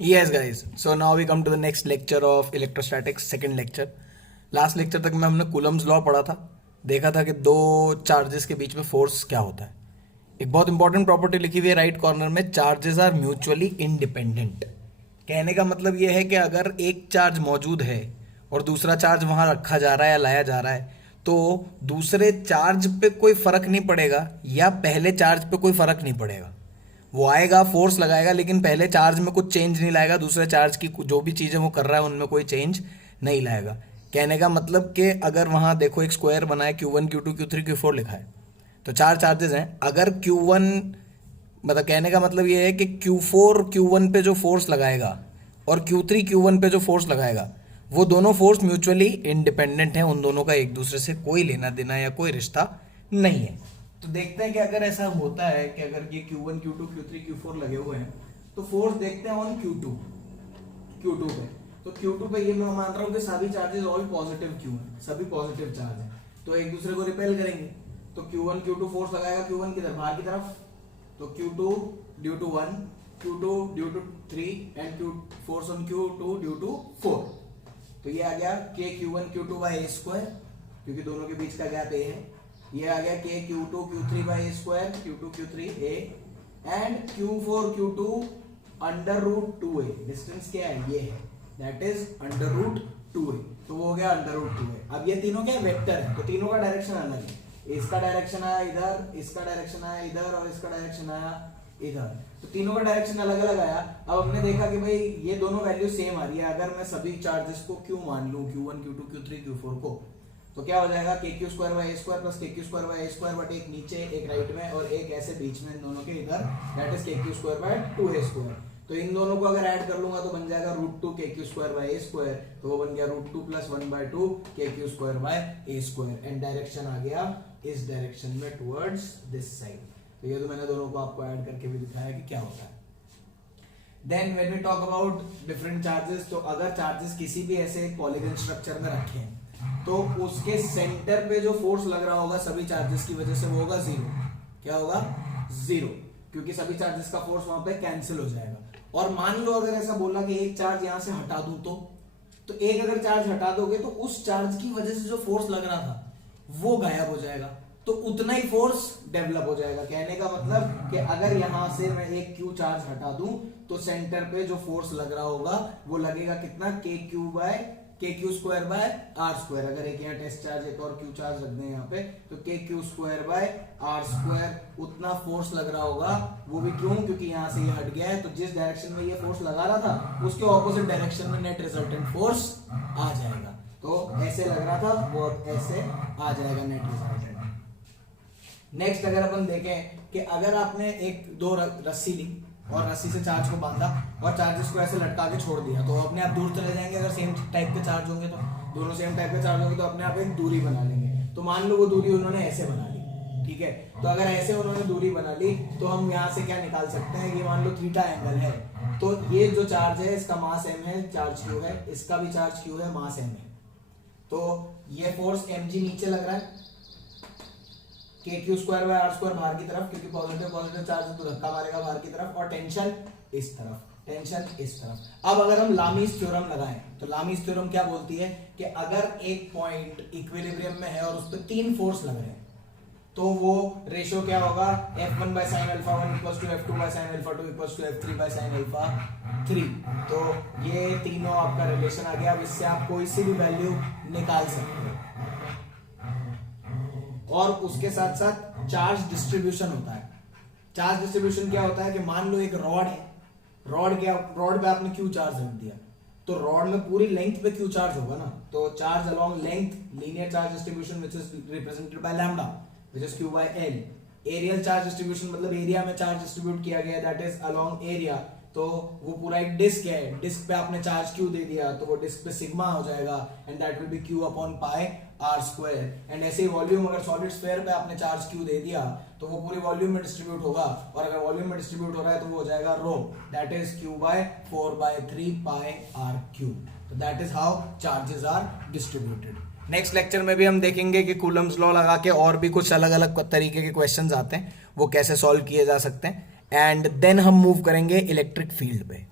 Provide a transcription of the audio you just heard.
Yes guys, so now we come to the next lecture of electrostatics, second lecture. Last lecture तक में हमने Coulomb's law पढ़ा था, देखा था कि दो चार्जेस के बीच में फोर्स क्या होता है। एक बहुत इंपॉर्टेंट प्रॉपर्टी लिखी हुई है राइट कॉर्नर में, चार्जेस आर म्यूचुअली इंडिपेंडेंट। कहने का मतलब ये है कि अगर एक चार्ज मौजूद है और दूसरा चार्ज वहां रखा जा रहा है या लाया जा रहा है, तो दूसरे चार्ज पे कोई फर्क नहीं पड़ेगा या पहले चार्ज पे कोई फर्क नहीं पड़ेगा। वो आएगा, फोर्स लगाएगा, लेकिन पहले चार्ज में कुछ चेंज नहीं लाएगा, दूसरे चार्ज की जो भी चीज़ें वो कर रहा है उनमें कोई चेंज नहीं लाएगा। कहने का मतलब कि अगर वहाँ देखो एक स्क्वायर बना है, Q1 Q2 Q3 Q4 लिखा है, तो चार चार्जेस हैं। अगर Q1 मतलब कहने का मतलब ये है कि Q4 Q1 पे जो फोर्स लगाएगा और Q3 Q1 पे जो फोर्स लगाएगा, वो दोनों फोर्स म्यूचुअली इंडिपेंडेंट हैं, उन दोनों का एक दूसरे से कोई लेना देना या कोई रिश्ता नहीं है। तो देखते हैं कि अगर ऐसा होता है कि अगर ये Q1 Q2 Q3 Q4 लगे हुए हैं, तो फोर्स देखते हैं ऑन Q2 पे। तो Q2 पे ये मैं मान रहा हूँ कि सभी चार्जेस ऑल पॉजिटिव Q हैं, सभी पॉजिटिव चार्ज हैं, तो एक दूसरे को रिपेल करेंगे। तो Q1 Q2 फोर्स लगाएगा Q1 की तरफ, बाहर की तरफ, तो Q2 due to 1, Q2 due to 3 and force on Q2 due to 4। तो ये आ गया K Q1 Q2 bye a square, क्योंकि दोनों के बीच का गैप a है। ये आ गया K Q2 Q3 by a square, Q2 Q3 a and Q4 Q2 under root 2a। Distance क्या है, ये है, that is under root 2a। तो वो हो गया अंडर रूट 2a। अब ये तीनों क्या वेक्टर है, तो तीनों का डायरेक्शन अलग है। इसका डायरेक्शन आया इधर, इसका डायरेक्शन आया इधर और इसका डायरेक्शन आया इधर, तो तीनों का डायरेक्शन अलग अलग आया। अब हमने देखा कि भाई ये दोनों वैल्यू सेम आ रही है। अगर मैं सभी चार्जेस को Q मान लूं, Q1 Q2 Q3 Q4 को, तो क्या हो जाएगा KQ square by a square plus KQ square by a square, but एक नीचे एक राइट में और एक ऐसे बीच में इन दोनों के इधर, that is KQ square bye 2a square. तो इन दोनों को अगर ऐड कर लूंगा तो बन जाएगा root 2 KQ square by a square, तो वो बन गया root 2 plus 1/2 KQ square by a square, and direction आ गया इस डायरेक्शन में टुवर्ड्स दिस साइड। तो ये तो मैंने दोनों को आपको ऐड करके भी दिखाया कि क्या होता है। Then when we talk about different charges, तो अगर चार्जेस किसी भी ऐसे एक पॉलीगन स्ट्रक्चर में रखे हैं, तो उसके सेंटर पे जो फोर्स लग रहा होगा सभी चार्जेस की वजह से, वो होगा 0। क्या होगा, 0, क्योंकि सभी चार्जेस का फोर्स वहां पे कैंसिल हो जाएगा। और मान लो अगर ऐसा बोला कि एक चार्ज यहां से हटा दूं, तो एक अगर चार्ज हटा दोगे तो उस चार्ज की वजह से जो फोर्स लग रहा था वो गायब हो जाएगा, तो उतना ही फोर्स डेवलप हो जाएगा। कहने का मतलब कि अगर यहां से मैं एक Q चार्ज हटा दूं, तो सेंटर पे जो फोर्स लग रहा होगा वो लगेगा कितना, KQ square by R square. अगर एक यहाँ टेस्ट चार्ज एक और Q चार्ज रख दें यहाँ पे, तो KQ square by R square, उतना फोर्स लग रहा होगा। वो भी क्यों, क्योंकि यहाँ से ये हट गया है, तो जिस डायरेक्शन में ये फोर्स लगा रहा था उसके ऑपोजिट डायरेक्शन में नेट रिजल्टेंट फोर्स आ जाएगा। तो ऐसे लग रहा था, वो ऐसे आ जाएगा नेट रिजल्टेंट। नेक्स्ट अगर अपन देखें कि अगर आपने दो रस्सी ली और रस्सी से चार्ज को बांधा और चार्जेस को ऐसे लटका के छोड़ दिया, तो अपने आप दूर चले जाएंगे। अगर सेम टाइप के चार्ज होंगे, तो दोनों सेम टाइप के चार्ज होंगे, तो अपने आप एक दूरी बना लेंगे। तो मान लो वो दूरी उन्होंने ऐसे बना ली, ठीक है। तो अगर ऐसे उन्होंने दूरी बना ली, तो हम यहाँ से क्या निकाल सकते हैं, ये मान लो थीटा एंगल है, तो ये जो चार्ज है इसका मास m है, चार्ज q है, इसका भी चार्ज q है, मास m है। तो ये फोर्स mg नीचे लग रहा है, KQ square by R square बाहर की तरफ, क्योंकि पॉजिटिव पॉजिटिव चार्ज है तो धक्का मारेगा बाहर की तरफ, और टेंशन इस तरफ, टेंशन इस तरफ। अब अगर हम लामीज थ्योरम लगाएं, तो लामीज थ्योरम क्या बोलती है कि अगर एक पॉइंट इक्विलिब्रियम में है और उस पर 3 फोर्स लग रहे हैं, तो वो रेशियो क्या होगा, F1 by sin alpha 1 equals to F2 by sin alpha 2 equals to F3 by sin alpha 3। तो ये तीनों आपका रिलेशन आ गया। अब इससे आप कोई सी भी वैल्यू निकाल सकते हो। और उसके साथ साथ चार्ज डिस्ट्रीब्यूशन होता है। चार्ज डिस्ट्रीब्यूशन क्या होता है कि मान लो एक रॉड है, रॉड पे आपने Q चार्ज रख दिया, तो रॉड में पूरी लेंथ पे Q चार्ज होगा ना, तो charge along length, linear charge distribution which is represented by lambda which is Q by L। Areal charge distribution मतलब एरिया में चार्ज डिस्ट्रीब्यूट किया गया, दैट इज अलोंग एरिया। तो वो पूरा एक डिस्क है, डिस्क पे आपने चार्ज Q दे दिया, तो वो डिस्क पे सिग्मा हो जाएगा, and that will be Q upon pi R square. And ऐसे ही वॉल्यूम, अगर सॉलिड स्फीयर पे आपने चार्ज Q दे दिया, तो वो पूरे वॉल्यूम में डिस्ट्रीब्यूट होगा, और अगर वॉल्यूम में डिस्ट्रीब्यूट हो रहा है तो वो हो जाएगा rho, that is Q by 4/3 pi r cube. तो that is how charges are distributed. Next lecture में भी हम देखेंगे कि कूलम्स लॉ लगा के और भी कुछ अलग अलग तरीके के क्वेश्चंस आते हैं, वो कैसे सॉल्व किए जा सकते हैं, एंड देन हम मूव करेंगे इलेक्ट्रिक फील्ड पे।